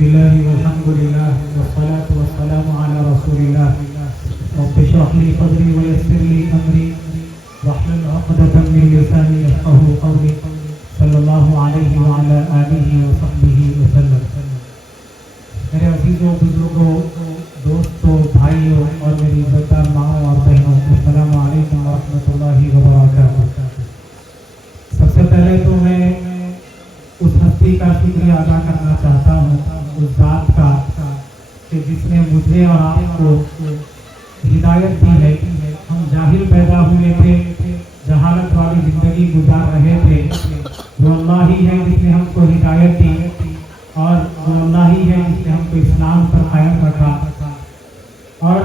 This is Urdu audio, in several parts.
بسم الله والحمد لله والصلاة والسلام على رسول الله رب اشرح لي صدري ويسر لي أمري واحلل عقدة من لساني يفقهوا قولي صلی اللہ علیہ وعلی آلہ وصحبہ وسلم۔ میرے عزیزوں، بزرگوں، دوستوں، بھائیوں اور میری عزتدار ماؤں اور بہنوں، السلام علیکم ورحمۃ اللہ وبرکاتہ۔ سب سے پہلے تو میں اس ہستی کا شکریہ ادا کرنا چاہتا ہوں، اس ذات کا کہ جس نے مجھے اور آپ کو ہدایت دی ہے۔ ہم جاہل پیدا ہوئے تھے، جہالت والی زندگی گزار رہے تھے، وہ اللہ ہی ہے جس نے ہم کو ہدایت دی، اور وہ اللہ ہی ہے جس نے ہم کو اسلام پر قائم رکھا، اور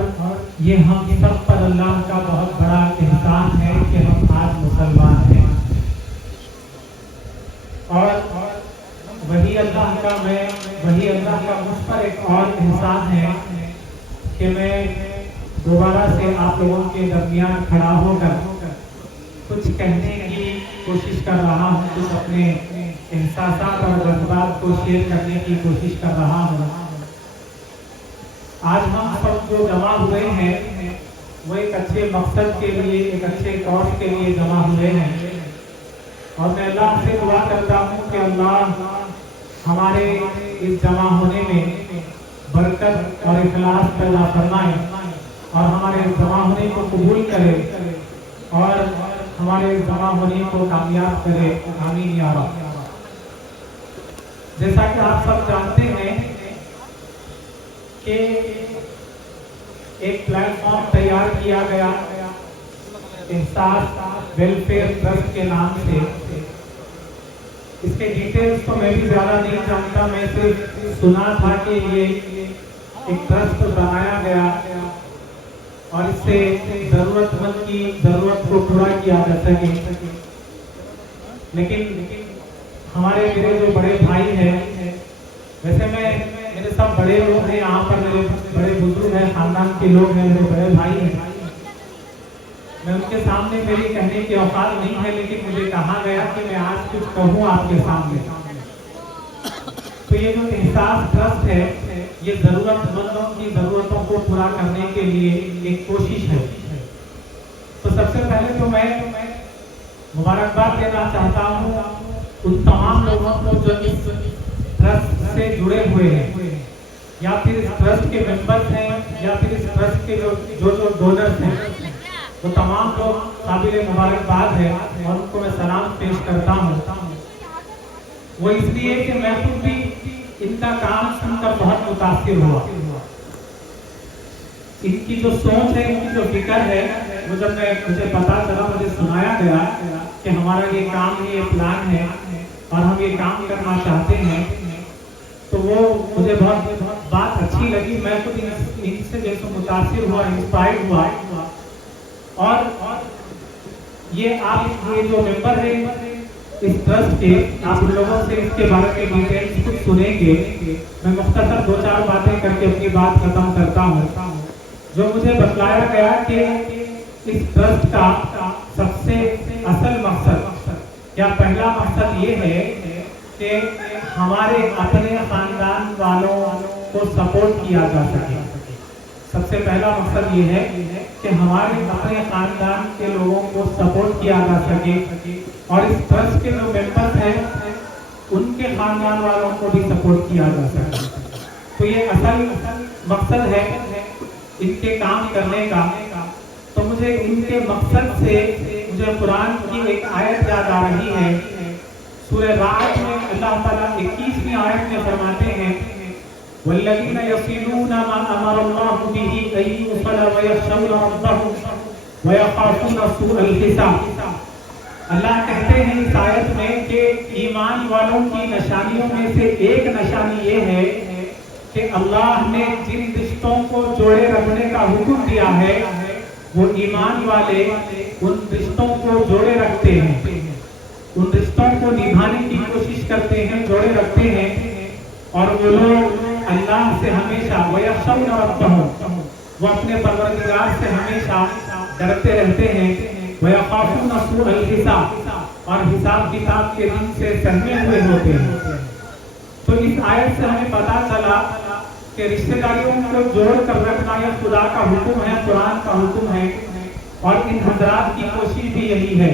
یہ ہم سب پر اللہ کا بہت بڑا احسان ہے کہ ہم آج مسلمان ہیں۔ اور وہی اللہ کا مجھ پر ایک اور احسان ہے کہ میں دوبارہ سے آپ لوگوں کے درمیان کھڑا ہو کر کچھ کہنے کی کوشش کر رہا ہوں، کچھ اپنے احساسات اور جذبات کو شیئر کرنے کی کوشش کر رہا ہوں۔ آج ہم سب جو جمع ہوئے ہیں وہ ایک اچھے مقصد کے لیے، ایک اچھے کاز کے لیے جمع ہوئے ہیں، اور میں اللہ سے دعا کرتا ہوں کہ اللہ ہمارے اس جمع ہونے میں برکت اور اخلاص پیدا فرمائے، اور ہمارے جمع ہونے کو قبول کرے، اور ہمارے جمع ہونے کو کامیاب کرے، آمین یا رب۔ جیسا کہ آپ سب جانتے ہیں کہ ایک پلیٹ فارم تیار کیا گیا احساس ویلفیئر ٹرسٹ کے نام سے۔ اس کے ڈیٹیلز تو میں بھی زیادہ نہیں جانتا، میں صرف سنا تھا کہ یہ ایک ٹرسٹ بنایا گیا اور اس سے ضرورت مند کی ضرورت کو پورا کیا جا سکے۔ لیکن ہمارے میرے جو بڑے بھائی ہیں، ویسے میرے سب بڑے لوگ ہیں یہاں پر، میرے بڑے بزرگ ہیں، خاندان کے لوگ ہیں، میرے بڑے بھائی ہیں، میں ان کے سامنے میری کہنے کی اوقات نہیں ہے، لیکن مجھے کہا گیا کہ میں آج کچھ کہوں آپ کے سامنے۔ تو یہ جو احساس ٹرسٹ ہے، یہ ضرورت مندوں کی ضرورتوں کو پورا کرنے کے لیے ایک کوشش ہے۔ تو سب سے پہلے تو میں مبارکباد دینا چاہتا ہوں ان تمام لوگوں کو جو اس ٹرسٹ سے جڑے ہوئے ہیں، یا پھر اس ٹرسٹ کے ممبرز ہیں، یا پھر اس ٹرسٹ کے جو ڈونرز ہیں، وہ تمام لوگ قابل مبارکباد ہیں، اور ان کو میں سلام پیش کرتا ہوں۔ وہ اس لیے کہ میں خود بھی ان کا کام سن کر بہت متاثر ہوا۔ ان کی جو سوچ ہے، ان کی جو فکر ہے، وہ جب مجھے پتا چلا، مجھے سنایا گیا کہ ہمارا یہ کام ہے، یہ پلان ہے، اور ہم یہ کام کرنا چاہتے ہیں، تو وہ مجھے بہت بات اچھی لگی۔ میں خود ان سے جیسے متاثر ہوا، انسپائر ہوا، اور یہ آپ یہ جو ممبر ہے اس ٹرسٹ کے، آپ لوگوں سے اس کے بارے میں ڈیٹیلز کچھ سنیں گے۔ میں مختصر دو چار باتیں کر کے اپنی بات ختم کرتا ہوں۔ جو مجھے بتلایا گیا کہ اس ٹرسٹ کا سب سے اصل مقصد یا پہلا مقصد یہ ہے کہ ہمارے اپنے خاندان والوں کو سپورٹ کیا جا سکے۔ سب سے پہلا مقصد یہ ہے کہ ہمارے اپنے خاندان کے لوگوں کو سپورٹ کیا جا سکے، اور اس ٹرسٹ کے جو ممبرز ہیں ان کے خاندان والوں کو بھی سپورٹ کیا جا سکے۔ تو یہ اصل مقصد ہے ان کے کام کرنے کا۔ تو مجھے ان کے مقصد سے مجھے قرآن کی ایک آیت یاد آ رہی ہے۔ سورہ رعد میں اللہ تعالیٰ 21ویں آیت میں فرماتے ہیں وَالَّذِينَ يَصِلُونَ مَا أَمَرَ اللَّهُ بِهِ أَن يُوصَلَ وَيَخْشَوْنَ رَبَّهُمْ وَيَخَافُونَ سُوءَ الْحِسَابِ۔ اللہ کہتے ہیں اس آیت میں کہ ایمان والوں کی نشانیوں میں سے ایک نشانی یہ ہے کہ اللہ نے جن رشتوں کو جوڑے رکھنے کا حکم دیا ہے، وہ ایمان والے ان رشتوں کو جوڑے رکھتے ہیں، ان رشتوں کو نبھانے کی کوشش کرتے ہیں، جوڑے رکھتے ہیں، اور وہ لوگ اللہ سے ہمیشہ وَيَخْشَوْنَ رَبَّهُمْ، وہ اپنے پروردگار سے ہمیشہ ڈرتے رہتے ہیں، وَيَخَافُونَ سُوءَ الْحِسَابِ، اور حساب کتاب کے دن سے سہمے ہوئے ہوتے ہیں۔ تو اس آیت سے ہمیں پتا چلا کہ رشتہ داریوں کو جوڑ کر رکھنا یہ خدا کا حکم ہے، قرآن کا حکم ہے، اور ان حضرات کی کوشش بھی یہی ہے۔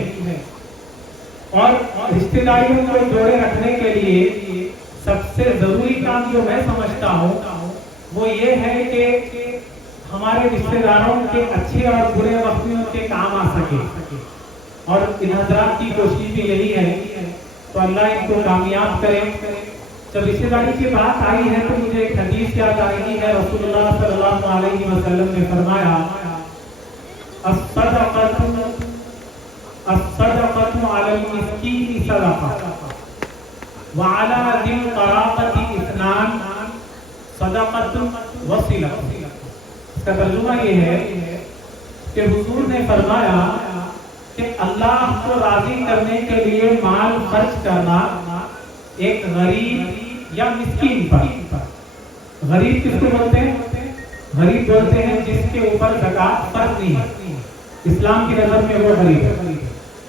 اور رشتہ داریوں کو جوڑے رکھنے کے لیے سب سے ضروری کام جو میں سمجھتا ہوں وہ یہ ہے کہ ہمارے رشتہ داروں کے اچھے اور برے وقت میں ان کے کام آ سکے، اور ان حضرات کی کوشش بھی یہی ہے۔ تو اللہ ان کو کامیاب کرے۔ جب رشتہ داری کی بات آئی ہے تو مجھے ایک حدیث یاد آ رہی ہے۔ رسول اللہ صلی اللہ علیہ وسلم نے فرمایا الصدقۃ علی المسکین صدقہ وعلی ذی القرابۃ اثنان صدقۃ وصلۃ۔ اس کا ترجمہ یہ ہے کہ حضور نے فرمایا کہ اللہ کو راضی کرنے کے لیے مال خرچ کرنا ایک غریب یا مسکین پر۔ غریب کس کو بولتے ہیں؟ غریب بولتے ہیں جس کے اوپر زکوٰۃ فرض نہیں ہے، اسلام کی نظر میں وہ غریب ہے۔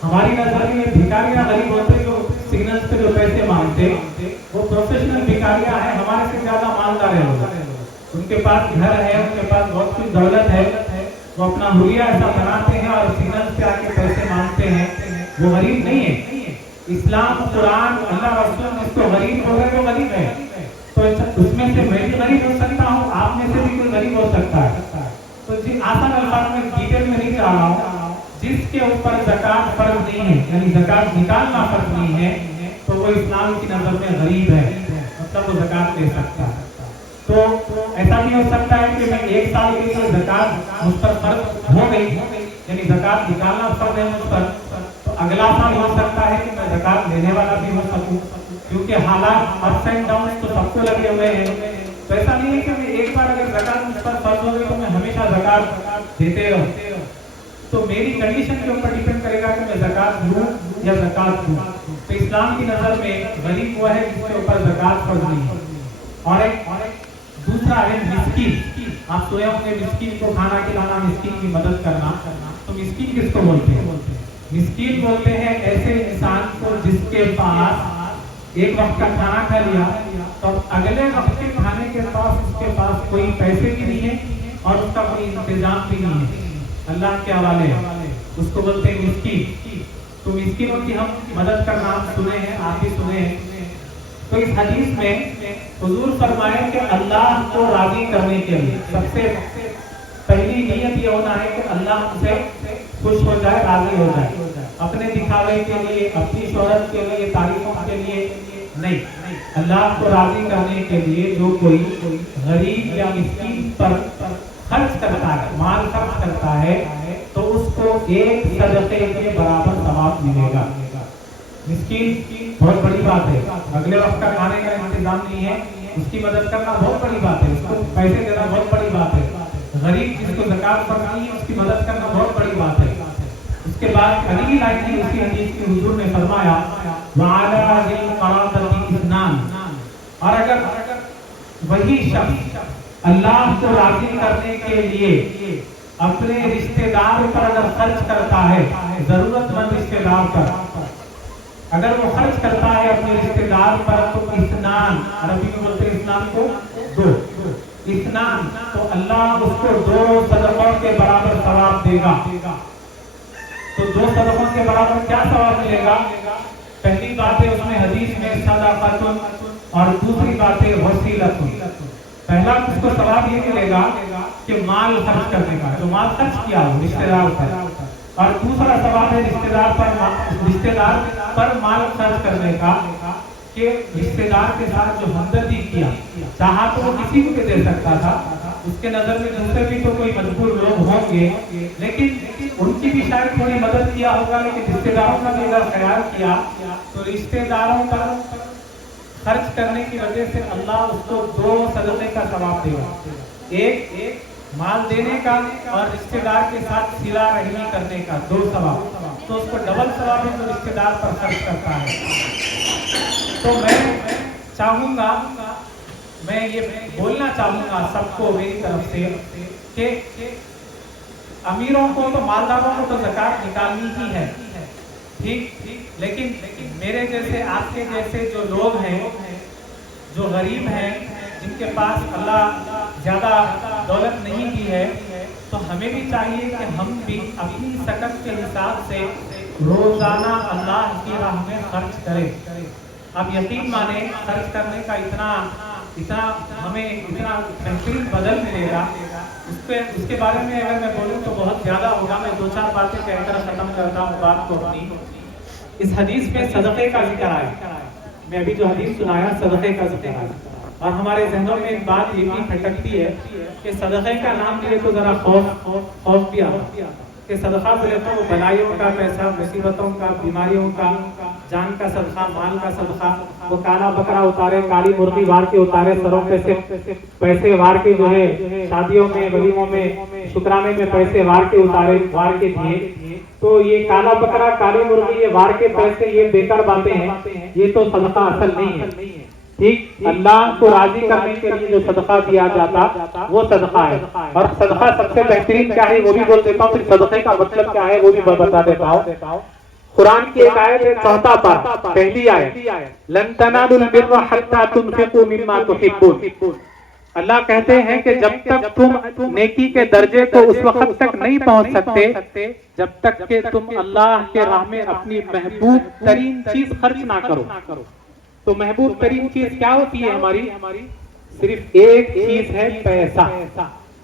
ہماری نظر میں بھکاریاں غریب ہوتے ہیں، جو سگنلز پہ جو پیسے مانگتے وہ پروفیشنل بھکاریاں ہیں، ہمارے سے زیادہ مالدار ہیں لوگ، ان کے پاس گھر ہے، ان کے پاس بہت کچھ دولت ہے، وہ اپنا حلیہ ایسا بناتے ہیں اور سگنلز پہ آ کے پیسے مانگتے ہیں، وہ غریب نہیں ہے۔ اسلام، قرآن، اللہ رسول اس کو غریب ہو گئے، وہ غریب ہے۔ تو اس میں سے میں بھی غریب ہو سکتا ہوں، آپ میں سے بھی کوئی غریب ہو سکتا ہے۔ تو آسان الفاظ میں ڈیٹیل میں نہیں جا رہا ہوں، جس کے اوپر زکوٰۃ فرض نہیں ہے، یعنی زکوٰۃ نکالنا فرض نہیں ہے، تو وہ اسلام کی نظر میں غریب ہے، مطلب وہ زکوٰۃ لے سکتا ہے۔ تو ایسا بھی ہو سکتا ہے کہ میں ایک سال کے لیے زکوٰۃ مجھ پر فرض ہو گئی، یعنی زکوٰۃ نکالنا فرض ہے مجھ پر، تو اگلا سال ہو سکتا ہے کہ میں زکوٰۃ لینے والا بھی ہو سکوں، کیونکہ حالات اپس اینڈ ڈاؤن تو سب کو لگے ہوئے ہیں۔ تو ایسا نہیں ہے کہ میں ایک بار اگر زکوٰۃ مجھ پر فرض ہو گئی تو میں ہمیشہ زکوٰۃ دیتے رہوں۔ تو میری کنڈیشن کے اوپر ڈیپینڈ کرے گا کہ میں زکوٰۃ دوں یا زکوٰۃ دوں۔ تو اسلام کی نظر میں غریب وہ ہے جس کے اوپر زکوٰۃ فرض نہیں ہے۔ اور ایک دوسرا ہے مسکین۔ آپ سوئے ہوں گے، مسکین کو کھانا کھلانا، مسکین کی مدد کرنا۔ تو مسکین کس کو بولتے ہیں؟ مسکین بولتے ہیں ایسے انسان کو جس کے پاس ایک وقت کا کھانا کھا لیا تو اگلے وقت کے کھانے کے پاس اس کے پاس کوئی پیسے بھی نہیں ہے اور اس کا کوئی انتظام بھی نہیں ہے، اللہ کے حوالے ہے، اس کو بولتے ہیں مسکین۔ تو مسکینوں کی ہم مدد کرنا ہم سنے ہیں، آپ بھی سنے ہیں۔ تو اس حدیث میں حضور فرمائے کہ اللہ کو راضی کرنے کے لیے سب سے پہلی نیت یہ ہونا ہے کہ اللہ ہم سے خوش ہو جائے، راضی ہو جائے۔ اپنے دکھاوے کے لیے، اپنی شہرت کے لیے، تعریفوں کے لیے نہیں، اللہ کو راضی کرنے کے لیے جو کوئی غریب یا مسکین پر خرچ کرتا ہے، مال خرچ کرتا ہے، تو اس کو ایک صدقے کے برابر ثواب ملے گا۔ مسکین بہت بڑی بات ہے، اگلے وقت کا کھانے کا انتظام نہیں ہے، اس کی مدد کرنا بہت بڑی بات ہے، اس کو پیسے دینا بہت بڑی بات ہے۔ غریب جس کو زکوٰۃ فرض نہیں ہے، اس کی مدد کرنا بہت بڑی بات ہے۔ اس کے بعد اگلی لائن میں اسی حدیث کی حضور نے فرمایا وَعَلَىٰ ذِي الْقَرَابَةِ اثْنَانِ، اور اگر وہی شخص اللہ کو راضی کرنے کے لیے اپنے رشتہ دار پر اگر خرچ کرتا ہے، ضرورت مند رشتہ دار پر اگر وہ خرچ کرتا ہے اپنے رشتہ دار پر، تو اثنان، عربی میں بولتے ہیں اسلام کو دو، اثنان، تو اللہ اس کو 2 صدقوں کے برابر ثواب دے گا۔ تو 2 صدقوں کے برابر کیا ثواب ملے گا؟ پہلی بات ہے اس میں حدیث میں صدقۃ، اور دوسری بات ہے وصیلۃ۔ پہلا اس کو ثواب یہ ملے گا کہ مال خرچ کرنے کا، جو مال خرچ کیا ہو رشتہ دار پر، اور دوسرا ثواب ہے رشتہ دار پر مال خرچ کرنے کا، کہ رشتہ دار کے ساتھ جو ہمدردی کیا، چاہا تو وہ کسی کو بھی دے سکتا تھا، اس کے نظر میں دوسرے بھی تو کوئی مجبور لوگ ہوں گے، لیکن ان کی بھی شاید تھوڑی مدد کیا ہوگا، لیکن رشتہ داروں کا بھی اگر خیال کیا تو رشتہ داروں پر خرچ کرنے کی وجہ سے اللہ اس کو 2 صدقے کا ثواب دے گا، ایک مال دینے کا اور رشتہ دار کے ساتھ صلہ رحمی کرنے کا، 2 ثواب، تو اس کو ڈبل ثواب ہے جو رشتہ دار پر خرچ کرتا ہے۔ تو میں چاہوں گا، میں یہ بولنا چاہوں گا سب کو میری طرف سے کہ امیروں کو تو، مالداروں کو تو زکوٰۃ نکالنی ہی ہے، ٹھیک، لیکن میرے جیسے، آپ کے جیسے جو لوگ ہیں جو غریب ہیں، جن کے پاس اللہ زیادہ دولت نہیں دی ہے، تو ہمیں بھی چاہیے کہ ہم بھی اپنی سکت کے حساب سے روزانہ اللہ کی راہ میں خرچ کریں۔ آپ یقین مانیں خرچ کرنے کا اتنا ہمیں اتنا بہترین بدل ملے گا، اس کے بارے میں اگر میں بولوں تو بہت زیادہ ہوگا۔ میں 2-4 باتیں کہہ کر ختم کرتا ہوں بات کو اپنی۔ اس حدیث میں صدقے کا ذکر آیا، میں ابھی جو حدیث سنایا صدقے کا ذکر آیا، اور ہمارے ذہنوں میں ایک بات یہ بھی کھٹکتی ہے کہ صدقے کا نام لیے تو ذرا خوف بھی آتا کہ صدقہ بولے تو وہ بلائیوں کا پیسہ، مصیبتوں کا، بیماریوں کا، جان کا صدقہ، مال کا صدقہ، وہ کالا بکرا اتارے، کالی مرغی وار کے اتارے، سروں پہ سے پیسے وار کے جو ہے شادیوں میں، ولیموں میں، شکرانے میں پیسے وار کے اتارے، وار کے دیے۔ تو یہ کالا بکرا، کالی مرغی، یہ وار کے پیسے، یہ بیکار باتیں ہیں، یہ تو صدقہ اصل نہیں ہے۔ ٹھیک، اللہ کو راضی کرنے کے لیے جو صدقہ دیا جاتا وہ صدقہ ہے، اور صدقہ سب سے بہترین کیا ہے وہ بھی بول دیتا ہوں، پھر صدقے کا مطلب کیا ہے وہ بھی بتا دیتا ہوں۔ قرآن کی ایک آیت ہے، 4 پارہ، پہلی آیت، لن تنالوا البر حتى تنفقوا مما تحبون۔ اللہ کہتے ہیں کہ جب تک تم نیکی کے درجے کو اس وقت تک نہیں پہنچ سکتے جب تک کہ تم اللہ کے راہ میں اپنی محبوب ترین چیز خرچ نہ کرو۔ تو محبوب ترین چیز کیا ہوتی ہے ہماری؟ صرف ایک چیز ہے، پیسہ۔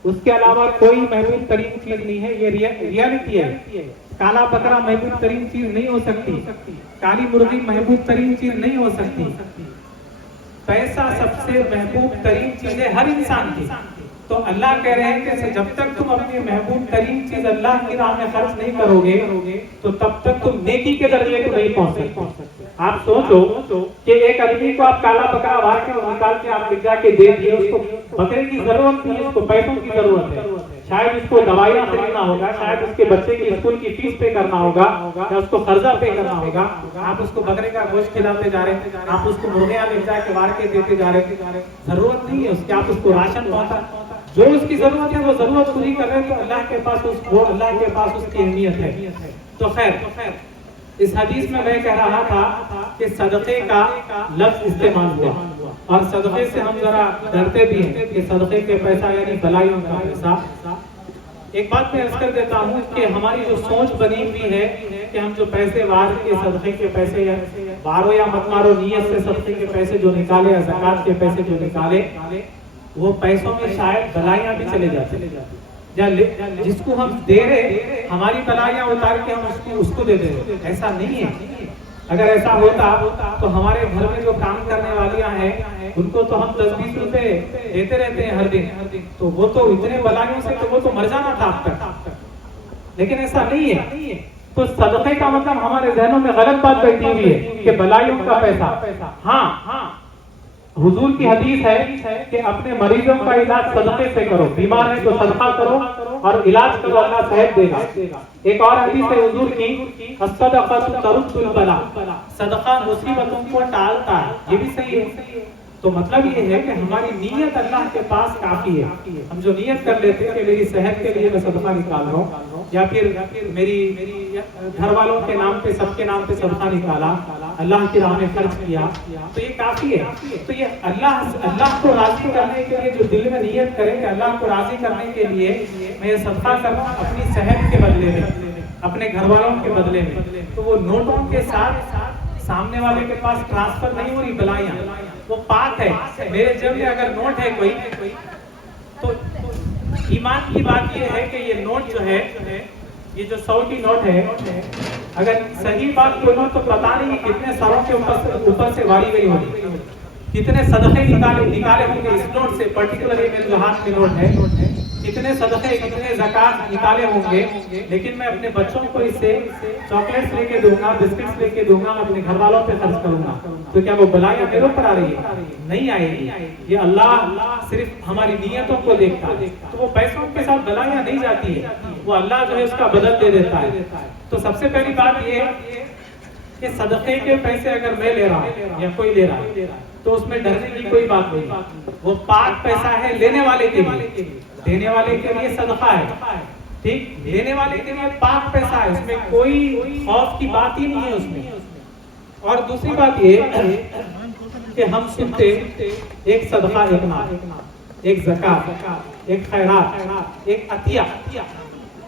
اس کے علاوہ کوئی محبوب ترین چیز نہیں ہے، یہ ریالٹی ہے۔ کالا بکرا محبوب ترین چیز نہیں ہو سکتی، کالی مرغی محبوب ترین چیز نہیں ہو سکتی۔ پیسہ سب سے محبوب ترین چیز ہے ہر انسان کی۔ تو اللہ کہہ رہے ہیں کہ جب تک تم اپنی محبوب ترین چیز اللہ کی راہ میں خرچ نہیں کرو گے تو تب تک تم نیکی کے درجے کو نہیں پہنچ سکتے۔ آپ سوچو کہ ایک آدمی کو آپ کالا بکرا وار کے نکال کے آپ لے جا کے دے دیے، اس کو بکرے کی ضرورت نہیں ہے، اس کو پیسوں کی ضرورت ہے، شاید اس کو دوائیاں خریدنا ہوگا، شاید اس کے بچے کی اسکول کی فیس پے کرنا ہوگا، یا اس کو قرضہ پے کرنا ہوگا۔ آپ اس کو بکرے کا گوشت کھلاتے جا رہے ہیں، آپ اس کو مرغیاں لے جا کے وار کے دیتے جا رہے ہیں، ضرورت نہیں ہے اس کی، آپ اس کو راشن پہنچا، جو اس کی ضرورت ہے وہ ضرورت پوری کر رہے ہیں، تو اللہ کے پاس اس کی اہمیت ہے۔ تو خیر، اس حدیث میں کہہ رہا تھا کہ صدقے کا لفظ استعمال ہوا، اور صدقے سے ہم ذرا ڈرتے بھی ہیں کہ صدقے کے پیسہ یعنی بلائیوں کا پیسہ۔ ایک بات میں عرض کر دیتا ہوں کہ ہماری جو سوچ بنی ہوئی ہے کہ ہم جو پیسے وار کے صدقے کے پیسے، یا مارو یا مت مارو نیت سے صدقے کے پیسے جو نکالے یا زکوٰۃ کے پیسے جو نکالے، وہ پیسوں میں شاید بلائیاں بھی چلے جاتے، جس کو ہم دے رہے ہماری بلائیاں اتار کے ہم اس کو دے دے رہے، ایسا نہیں ہے۔ اگر ایسا ہوتا تو ہمارے گھر میں جو کام کرنے والیاں ہیں ان کو تو ہم 10-20 روپے دیتے رہتے ہیں ہر دن، تو وہ تو اتنے بلائیوں سے تو وہ تو مر جانا تھا اب تک، لیکن ایسا نہیں ہے۔ تو صدقے کا مطلب ہمارے ذہنوں میں غلط بات بیٹھی ہوئی ہے کہ بلائیوں کا پیسہ۔ ہاں، حضور کی حدیث ہے کہ اپنے مریضوں کا علاج صدقے سے کرو، بیمار ہے تو صدقہ کرو اور علاج کرو، اللہ صحت دے گا۔ ایک اور حدیث ہے حضور کی، الصدقۃ ترد البلاء، صدقہ مصیبتوں کو ٹالتا ہے، یہ بھی صحیح ہے۔ تو مطلب یہ ہے کہ ہماری نیت اللہ کے پاس کافی ہے۔ ہم جو نیت کر لیتے ہیں کہ میری صحت کے لیے میں صدقہ نکال رہا ہوں، یا پھر میری گھر والوں کے نام پہ، سب کے نام پہ صدقہ نکالا، اللہ کی راہ میں خرچ کیا، تو یہ کافی ہے۔ تو یہ اللہ کو راضی کرنے کے لیے جو دل میں نیت کرے کہ اللہ کو راضی کرنے کے لیے میں یہ صدقہ کروں اپنی صحت کے بدلے میں، اپنے گھر والوں کے بدلے میں، تو وہ نوٹوں کے ساتھ سامنے والے کے پاس ٹرانسفر نہیں ہو رہی بلائیاں، وہ پاک ہے۔ میرے جیب میں اگر نوٹ ہے کوئی، تو ایمان کی بات یہ ہے کہ یہ نوٹ جو ہے، یہ جو 100 کی نوٹ ہے، اگر صحیح بات بولوں تو پتہ نہیں کتنے سروں کے اوپر سے واری گئی ہوگی، کتنے صدقے نکالے ہوں گے اس نوٹ سے، پرٹیکولر میرے جو ہاتھ میں نوٹ ہے، کتنے صدقے، کتنے زکوٰۃ نکالے ہوں گے، لیکن میں اپنے بچوں کو اس سے چاکلیٹس لے کے دوں گا، بسکٹس لے کے دوں گا، اپنے گھر والوں پہ خرچ کروں گا، تو کیا وہ بلائیاں میرے اوپر آ رہی ہے؟ نہیں آئے گی۔ یہ اللہ صرف ہماری نیتوں کو دیکھتا ہے، تو وہ پیسوں کے ساتھ بلائیاں نہیں جاتی ہے، وہ اللہ جو ہے اس کا بدل دے دیتا ہے۔ تو سب سے پہلی بات یہ ہے کہ صدقے کے پیسے اگر میں لے رہا ہوں یا کوئی لے رہا ہے تو اس میں ڈرنے کی کوئی بات نہیں، وہ پاک پیسہ ہے لینے والے کے لیے، دینے والے کے لیے صدقہ ہے، ٹھیک، لینے والے کے لیے پاک پیسہ ہے، اس میں کوئی خوف کی بات ہی نہیں ہے اس میں۔ اور دوسری بات یہ کہ ہم سنتے ایک صدقہ ایک نام، ایک زکات، ایک خیرات، ایک عطیہ،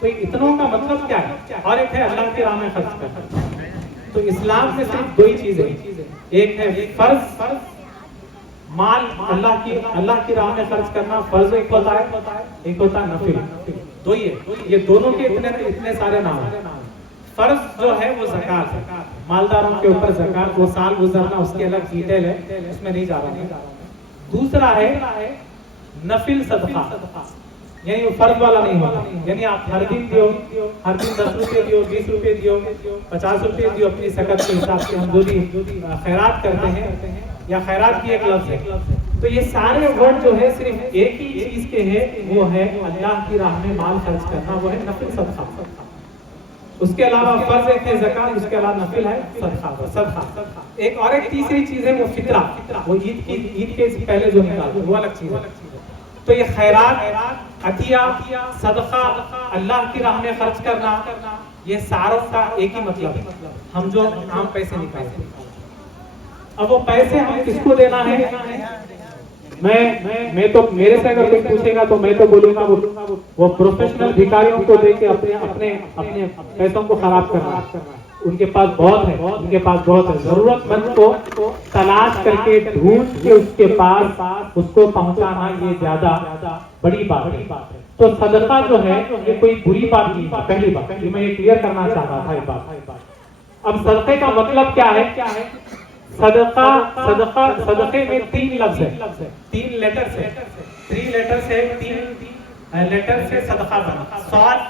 تو اتنوں کا مطلب کیا ہے؟ اور ایک ہے اللہ کی راہ میں خرچ کرنا۔ تو اسلام میں صرف دو ہی چیزیں، ایک ہے فرض، مال اللہ کی راہ میں خرچ کرنا فرض ایک ہوتا ہے، ایک ہوتا ہے نفل، دو ہی ہے۔ یہ دونوں کے اتنے سارے نام ہیں۔ فرض جو ہے وہ زکات ہے، مالداروں کے اوپر زکات، وہ سال گزرنا اس کی الگ ڈیٹیل ہے، اس میں نہیں جا رہا ہوں۔ دوسرا ہے نفل صدقہ، یعنی وہ فرض والا نہیں ہوتا، یعنی آپ ہر دن دیو، ہر دن 10 روپے دیو، 20 روپے دیو، 50 روپے دیو، اپنی سکت کے حساب سے ہم جو بھی خیرات کرتے ہیں، یا خیرات کی ایک لفظ ہے۔ تو یہ سارے ورڈ جو ہے صرف ایک ہی چیز کے ہے، وہ ہے اللہ کی راہ میں مال خرچ کرنا، وہ ہے نفل صدقہ۔ اس کے علاوہ فرض ایک ہے زکات، اس کے علاوہ نفل ہے صدقہ۔ ایک تیسری چیز ہے وہ فطرہ، وہ عید کے پہلے جو نکالتے وہ الگ چیز ہے۔ تو یہ خیرات، عطیہ، صدقہ، اللہ کی راہ میں خرچ کرنا، یہ ساروں کا ایک ہی مطلب ہے، ہم جو عام پیسے نکالتے ہیں۔ اب وہ پیسے ہمیں کس کو دینا ہے؟ میں تو میرے سے اگر کوئی پوچھے گا تو میں تو بولوں گا وہ پروفیشنل بھکاریوں کو دے کے اپنے پیسوں کو خراب کرنا، ان کے پاس بہت ہے، ضرورت مند کو تلاش کر کے ڈھونڈ کے اس کے پاس اس کو پہنچانا، یہ زیادہ بڑی بات ہے۔ تو صدقہ جو ہے یہ کوئی بری بات نہیں ہے، پہلی بات یہ میں یہ کلیئر کرنا چاہتا تھا ایک بات۔ اب صدقے کا مطلب کیا ہے؟ صدقے میں 3 لفظ ہے، 3 لیٹر سے، 3 لیٹر سے، 3 لیٹر سے صدقہ بنا، صاد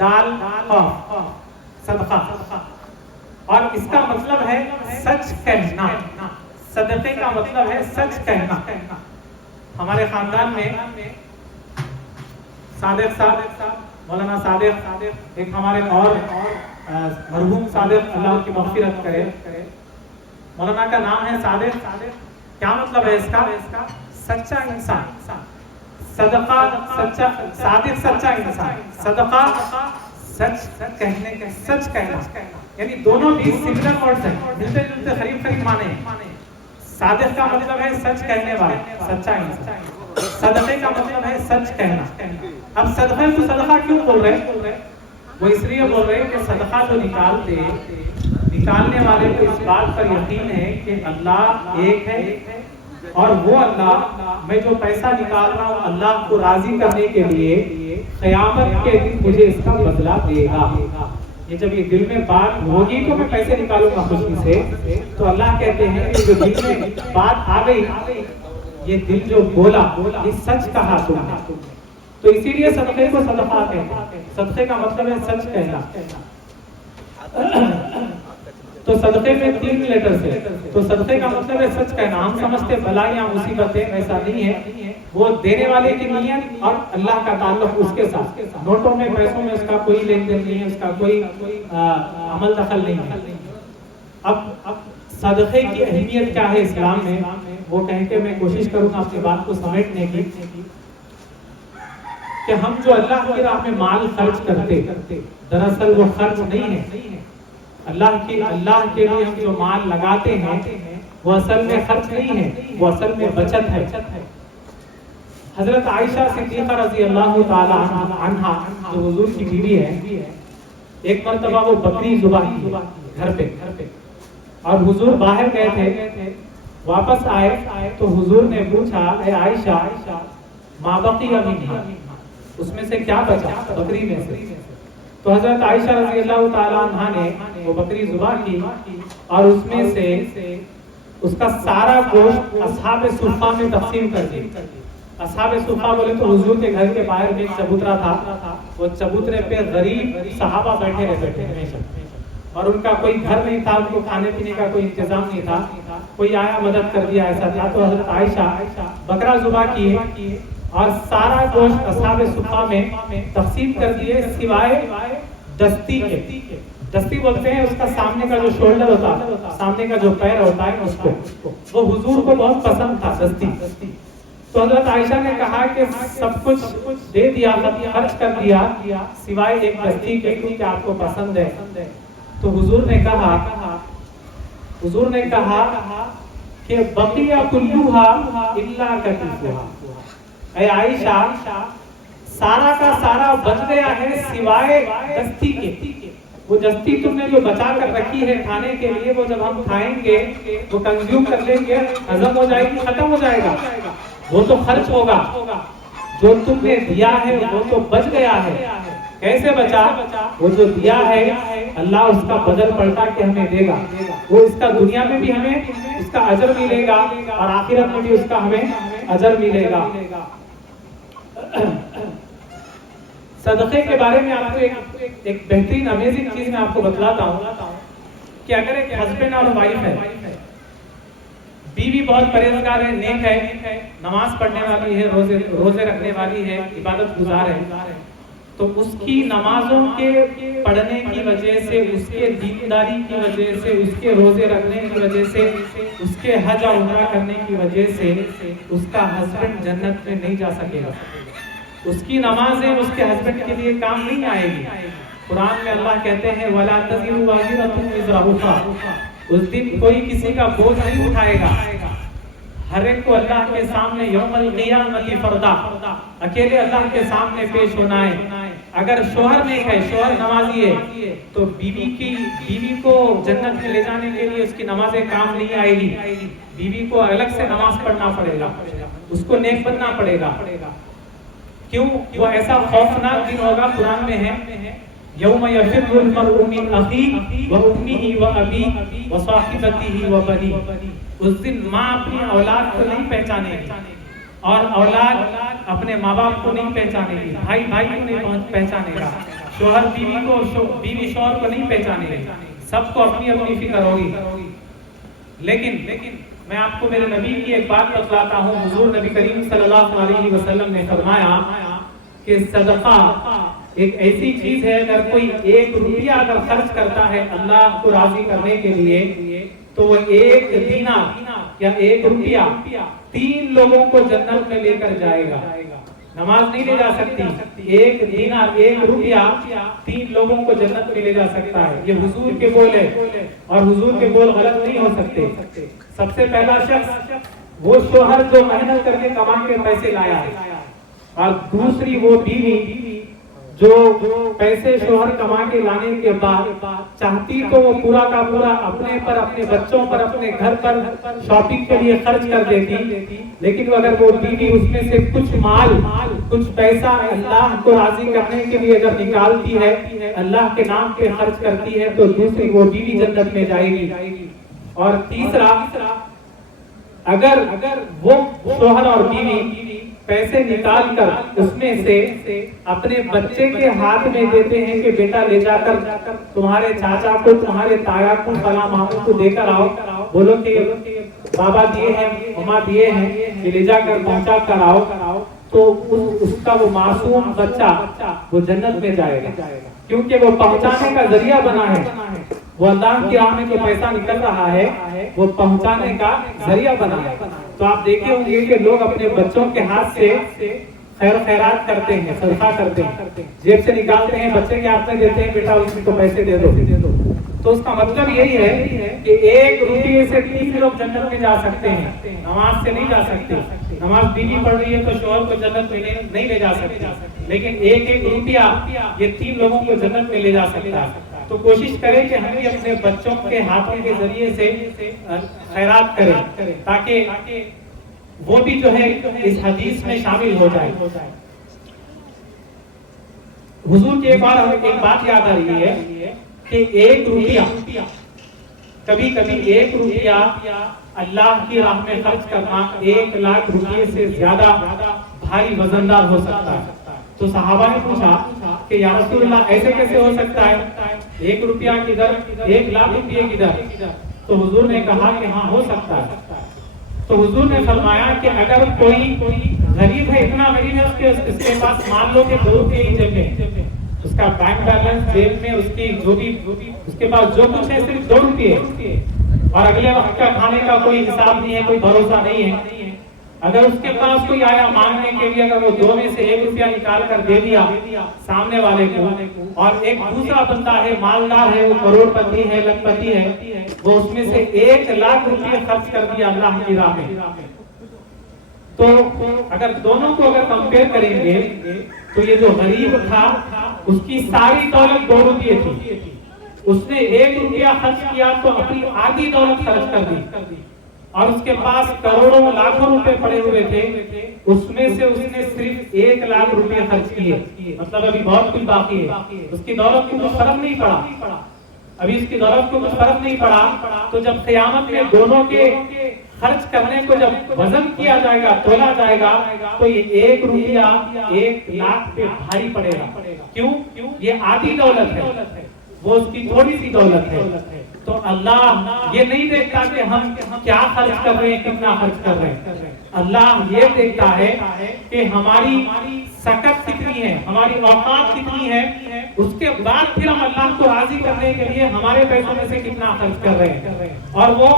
دال قاف، صدقہ۔ اور اس کا مطلب ہے سچ کہنا، صدقے کا مطلب ہے سچ کہنا۔ ہمارے خاندان میں صادق صاحب، مولانا صادق، ایک ہمارے اور مرحوم صادق، اللہ کی مغفرت کرے، مولانا کا نام ہے صادق۔ کیا مطلب ہے اس کا؟ سچا انسان، صدقہ سچا، صادق سچا انسان، صدقہ سچ کہنے کا، سچ کہنا، یعنی دونوں بھی سملر ورڈز ہیں، ملتے جلتے قریب معنی ہیں۔ صادق کا مطلب ہے سچ کہنے والا، سچا انسان۔ صدقے کا مطلب ہے سچ کہنا۔ اب صدقے کو صدقہ کیوں بول رہے؟ وہ اس لیے بول رہے کہ صدقہ جو نکالنے والے کو اس بات پر یقین ہے کہ اللہ ایک ہے، اور وہ اللہ، میں جو پیسہ نکال رہا ہوں اللہ کو راضی کرنے کے لیے، قیامت کے دن مجھے اس کا بدلہ دے گا۔ یہ جب یہ دل میں بات ہوگی تو میں پیسے نکالوں گا خوشی سے، تو اللہ کہتے ہیں کہ جو دل میں بات آ گئی، یہ دل جو بولا، یہ سچ کہا تم نے۔ تو اسی لیے صدقے کو صدقہ کہتے ہیں، صدقے کا مطلب ہے سچ کہنا۔ تو صدقے میں 3 لیٹر سے، تو صدقے کا مطلب ہے سچ کہنا۔ ہم سمجھتے بلائیاں مصیبتیں، ایسا نہیں ہے، وہ دینے والے کی نیت اور اللہ کا تعلق اس کے ساتھ۔ نوٹوں میں، پیسوں میں اس کا کوئی لین دین نہیں ہے، اس کا کوئی عمل دخل نہیں ہے۔ اب صدقے کی اہمیت کیا ہے اسلام میں، وہ کہہ کے میں کوشش کروں گا اپنی بات کو سمیٹنے کی، کہ ہم جو اللہ کی راہ میں مال خرچ کرتے، دراصل وہ خرچ نہیں ہے۔ اللہ کے لیے ہم جو مال لگاتے ہیں وہ اصل میں خرچ نہیں ہے، وہ اصل میں بچت ہے۔ حضرت عائشہ صدیقہ رضی اللہ تعالی عنہا جو حضور کی بیوی ہے، ایک مرتبہ وہ بکری ذبح کی گھر پہ، اور حضور باہر گئے تھے، واپس آئے تو حضور نے پوچھا، اے عائشہ ما بقی منہا، اس میں سے کیا بچا بکری میں سے؟ تو حضرت عائشہ رضی اللہ تعالی عنہا نے وہ بکری ذبح کی، اور اس میں سے اس کا سارا گوشت اصحاب صفہ میں تقسیم کر دیا۔ اصحاب صفہ بولے تو حضور کے گھر کے باہر ایک چبوترا تھا، وہ چبوترے پہ غریب صحابہ بیٹھے رہتے تھے ہمیشہ، اور ان کا کوئی گھر نہیں تھا، ان کو کھانے پینے کا کوئی انتظام نہیں تھا، کوئی آیا مدد کر دیا ایسا تھا۔ تو حضرت عائشہ بکرا ذبح کیے اور سارا گوشت اصحاب صفہ میں تقسیم کر دیے، سوائے دستی کے۔ دستی بولتے ہیں اس کا سامنے کا جو شولڈر ہوتا ہے، سامنے کا جو پیر ہوتا ہے، اس کو، وہ حضور کو بہت پسند تھا دستی۔ تو حضرت عائشہ نے کہا کہ سب کچھ دے دیا، خرچ کر دیا، سوائے ایک دستی کے، کیونکہ آپ کو پسند ہے۔ تو حضور نے کہا کہ بقیہ کلھا الا کتفھا، اے عائشہ سارا کا سارا بچ گیا ہے سوائے دستی کے، وہ دستی تم نے جو بچا کر رکھی ہے کھانے کے لیے، وہ جب ہم کھائیں گے وہ کنزیوم کر لیں گے، ہضم ہو جائے گی، ختم ہو جائے گا، وہ تو خرچ ہوگا، جو تم نے دیا ہے وہ تو بچ گیا ہے۔ کیسے بچا؟ وہ جو دیا ہے اللہ اس کا بدل پلٹا کے ہمیں دے گا، وہ اس کا دنیا میں بھی ہمیں اس کا اجر ملے گا اور آخرت میں بھی اس کا ہمیں اجر ملے گا۔ صدقے کے بارے میں آپ کو ایک بہترین امیزنگ چیز میں آپ کو بتلاتا ہوں کہ اگر ایک ہسبینڈ اور وائف ہے، بیوی بہت پرہیزگار ہے، نیک ہے، نماز پڑھنے والی ہے، روزے رکھنے والی ہے، عبادت گزار ہے، تو اس کی نمازوں کے پڑھنے کی وجہ سے، اس کے دینداری کی وجہ سے، اس کے روزے رکھنے کی وجہ سے، اس کے حج اور عمرہ کرنے کی وجہ سے اس کا ہسبینڈ جنت میں نہیں جا سکے گا۔ اس کی نمازیں اس کے ہسبینڈ کے لیے کام نہیں آئے گی۔ قرآن میں اللہ کہتے ہیں وَلَا تَزِرُ وَازِرَةٌ وِزْرَ أُخْرَىٰ، اس دن کوئی کسی کا بوجھ نہیں اٹھائے گا، ہر ایک کو اللہ کے سامنے یوم القیامت فردا اکیلے اللہ کے سامنے پیش ہونا ہے۔ اگر شوہر نیک ہے، شوہر نمازی ہے، تو بیوی کو جنت میں لے جانے کے لیے اس کی نمازیں کام نہیں آئے گی، بیوی کو الگ سے نماز پڑھنا پڑے گا، اس کو نیک بننا پڑے گا۔ کیوں؟ وہ ایسا خوفناک دن ہوگا، قرآن میں ہے یوم یفر المرء من اخیہ وامہ وابیہ وصاحبتہ وبنیہ، اس دن ماں اپنی اولاد کو نہیں پہچانے گی اور اولاد اپنے ماں باپ کو نہیں پہچانے گی، بھائی بھائی کو نہیں پہچانے گا، شوہر بیوی کو، بیوی شوہر کو نہیں پہچانے گی، سب کو اپنی اپنی فکر ہوگی۔ لیکن میں آپ کو میرے نبی کی ایک بات بتلاتا ہوں، حضور نبی کریم صلی اللہ علیہ وسلم نے فرمایا کہ صدقہ ایک ایسی چیز ہے، اگر کوئی 1 روپیہ اگر خرچ کرتا ہے اللہ کو راضی کرنے کے لیے، تو وہ 1 دینار یا 1 روپیہ 3 لوگوں کو جنت میں لے کر جائے گا۔ نماز نہیں لے جا سکتی، 1 دینار 1 روپیہ 3 لوگوں کو جنت میں لے جا سکتا ہے۔ یہ حضور کے بول ہے اور حضور کے بول غلط نہیں ہو سکتے۔ سب سے پہلا شخص وہ شوہر جو محنت کر کے کما کے پیسے لایا ہے، اور دوسری وہ بیوی جو پیسے شوہر کما کے لانے کے بعد چاہتی تو وہ پورا کا پورا اپنے پر، اپنے بچوں پر، اپنے گھر پر شاپنگ کے لیے خرچ کر دیتی، لیکن اگر وہ بیوی اس میں سے کچھ مال، کچھ پیسہ اللہ کو راضی کرنے کے لیے اگر نکالتی ہے، اللہ کے نام پہ خرچ کرتی ہے، تو دوسری وہ بیوی جنت میں جائے گی۔ اور تیسرا، اگر وہ شوہر اور بیوی پیسے نکال کر اس میں سے اپنے بچے کے ہاتھ میں دیتے ہیں کہ بیٹا لے جا کر تمہارے چاچا کو، تمہارے تایا کو، فلاں ماموں کو دے کر آؤ، بولو کہ بابا دیے ہیں، ماما دیے ہیں، کہ لے جا کر پہنچا کر آؤ، تو اس کا وہ معصوم بچہ وہ جنت میں جائے گا، کیونکہ وہ پہنچانے کا ذریعہ بنا ہے۔ وہ اللہ کی راہ میں جو پیسہ نکل رہا ہے وہ پہنچانے کا ذریعہ بنا ہے۔ تو آپ دیکھے ہوں گے کہ لوگ اپنے بچوں کے ہاتھ سے خیر خیرات کرتے ہیں، صدقہ کرتے ہیں، جیب سے نکالتے ہیں، بچے کے ہاتھ میں دیتے ہیں، بیٹا اس کو پیسے دے دو۔ تو اس کا مطلب یہی ہے کہ 1 روپیے سے 3 لوگ جنت میں جا سکتے ہیں، نماز سے نہیں جا سکتے۔ نماز بیوی پڑھ رہی ہے تو شوہر کو جنت میں نہیں لے جا سکتے، لیکن 1 روپیہ یہ 3 لوگوں کو جنت میں لے جا سکتا ہے۔ تو کوشش کریں کہ ہم بھی اپنے بچوں کے ہاتھوں کے ذریعے سے خیرات کریں، تاکہ وہ بھی جو ہے اس حدیث میں شامل ہو جائے۔ حضور کی ایک بات یاد آ رہی ہے کہ 1 روپیہ، کبھی 1 روپیہ اللہ کی راہ میں خرچ کرنا 1 لاکھ روپیے سے زیادہ بھاری وزندار ہو سکتا ہے۔ تو صحابہ نے پوچھا کہ یا رسول اللہ ایسے کیسے ہو سکتا ہے، 1 روپیہ کدھر، 1 لاکھ روپیے کدھر؟ تو حضور نے کہا کہ ہاں ہو سکتا ہے۔ تو حضور نے فرمایا کہ اگر کوئی غریب ہے، اتنا غریب ہے اس کے پاس مان لو کہ 2 روپے ہی جیب میں، اس کا بینک بیلنس جیب میں، اس کی جو بھی اس کے پاس جو کچھ ہے صرف 2 روپے، اور اگلے وقت کا کھانے کا کوئی حساب نہیں ہے، کوئی بھروسہ نہیں ہے۔ اگر اس کے پاس کوئی آیا مانگنے کے لیے، اگر وہ 2 میں سے 1 روپیہ نکال کر دے دیا سامنے والے کو، اور ایک دوسرا بندہ ہے، مالدار ہے، وہ کروڑ پتی ہے، لکھ پتی ہے، وہ اس میں سے 1,00,000 روپے خرچ کر دیا اللہ کی راہ میں. تو اگر دونوں کو اگر کمپیئر کریں گے تو یہ جو غریب تھا اس کی ساری دولت 2 روپے تھی، اس نے 1 روپیہ خرچ کیا تو اپنی آدھی دولت خرچ کر دی، اور اس کے پاس کروڑوں لاکھوں روپے پڑے ہوئے تھے، اس میں سے اس نے صرف 1,00,000 روپے خرچ کیے. مطلب ابھی بہت کچھ باقی ہے، اس کی دولت کو کچھ فرق نہیں پڑا، ابھی اس کی دولت کو کچھ فرق نہیں پڑا. تو جب قیامت میں دونوں کے خرچ کرنے کو جب وزن کیا جائے گا، تولا جائے گا، تو یہ 1 روپیہ 1,00,000 پہ بھاری پڑے گا. کیوں؟ یہ آدھی دولت ہے، وہ اس کی تھوڑی سی دولت ہے. تو اللہ یہ نہیں دیکھتا کہ ہم کیا خرچ کر رہے ہیں، کتنا خرچ کر رہے ہیں. اللہ یہ دیکھتا ہے کہ ہماری سکت کتنی ہے، ہماری اوقات کتنی ہے، اس کے بعد پھر ہم اللہ کو راضی کرنے کے لیے ہمارے پیسوں میں سے کتنا خرچ کر رہے ہیں. اور وہ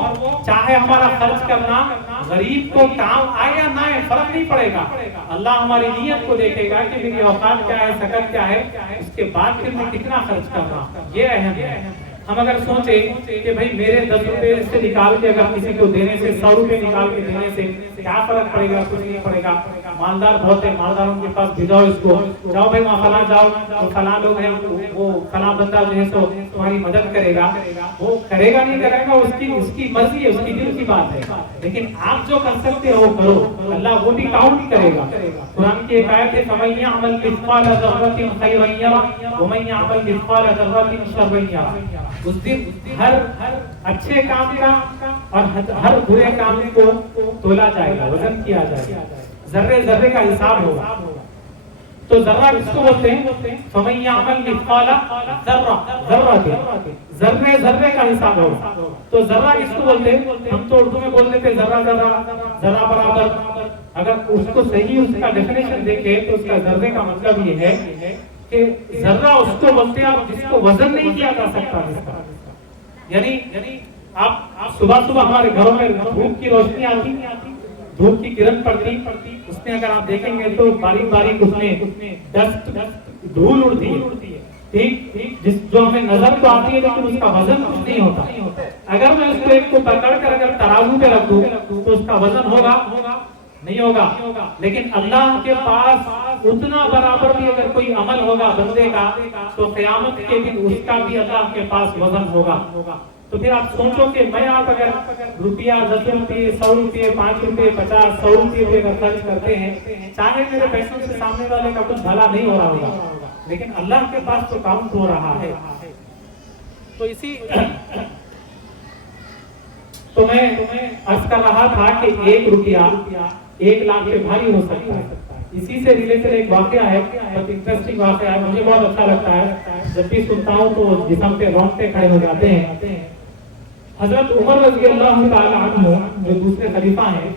چاہے ہمارا خرچ کرنا غریب کو کام آئے یا نہ آئے، فرق نہیں پڑے گا. اللہ ہماری نیت کو دیکھے گا کہ میری اوقات کیا ہے، سکت کیا ہے، اس کے بعد پھر میں کتنا خرچ کر رہا ہوں. یہ اہم ہے. ہم اگر سوچیں کہ بھائی میرے 10 روپے سے نکال کے اگر کسی کو دینے سے 100 روپے نکال کے دینے سے کیا فرق پڑے گا، کچھ نہیں پڑے گا. مالدار بہت ہے، مالداروں کے پاس بھیجاؤ اس کو، جاؤ بھائی وہاں فلاں جاؤ، وہ فلاں لوگ ہیں، وہ فلاں بندہ جو ہے سو تمہاری مدد کرے گا. وہ کرے گا نہیں کرے گا، اس کی مرضی ہے، اس کی دل کی بات ہے. لیکن آپ جو کر سکتے ہو وہ کرو، اللہ وہ بھی کاؤنٹ کرے گا. قرآن کی ایک آیت ہے فَمَن يَعْمَلْ مِثْقَالَ ذَرَّةٍ خَيْرًا يَرَهُ وَمَن يَعْمَلْ مِثْقَالَ ذَرَّةٍ شَرًّا يَرَهُ. اس دن ہر اچھے کام کا اور ہر برے کام کو تولا جائے گا، وزن کیا جائے گا، ذرے ذرے کا حساب ہوگا. تو ذرہ کس کو بولتے ہیں؟ فَمَن يَعْمَلْ مِثْقَالَ ذَرَّةٍ، ذرے ذرے کا حساب ہوگا. تو ذرہ کس کو بولتے ہیں؟ ہم تو اردو میں بول دیتے ذرہ ذرہ، ذرہ برابر. اگر اس کو صحیح اس کا ڈیفینیشن دیکھیں تو اس کا ذرے کا مطلب یہ ہے کہ ذرہ اس کو بولتے ہیں جس کو وزن نہیں کیا جا سکتا. یعنی آپ صبح ہمارے گھروں میں دھوپ کی روشنی آتی، دھوپ کی کرن پڑتی، اس میں اگر آپ دیکھیں گے تو باریک باریک اس میں ڈسٹ دھول اڑتی ہے، ٹھیک، جو ہمیں نظر تو آتی ہے لیکن اس کا وزن کچھ نہیں ہوتا. اگر میں اس کو ایک کو پکڑ کر اگر ترازو پہ رکھ دوں تو اس کا وزن ہوگا نہیں ہوگا. لیکن اللہ کے پاس اتنا برابر بھی اگر کوئی عمل ہوگا بندے کا تو قیامت کے دن اس کا بھی اللہ کے پاس وزن ہوگا. تو پھر آپ سوچو کہ میں آپ اگر روپیہ 10 روپے 100 روپے 5 روپے 50 100 روپے اگر خرچ کرتے ہیں، چاہے میرے پیسوں سے سامنے والے کا کچھ بھلا نہیں ہو رہا ہوگا، لیکن اللہ کے پاس تو کاؤنٹ ہو رہا ہے. تو اسی تو میں عرض کر رہا تھا کہ 1 روپیہ 1,00,000 پہ بھاری ہو سکتا ہے. اسی سے ریلیٹڈ ایک واقعہ ہے، بہت انٹرسٹنگ واقعہ ہے، مجھے بہت اچھا لگتا ہے. جب بھی سنتا ہوں تو جسم پہ رونگٹے کھڑے ہو جاتے ہیں. حضرت عمر رضی اللہ تعالی عنہ جو دوسرے خلیفہ ہیں،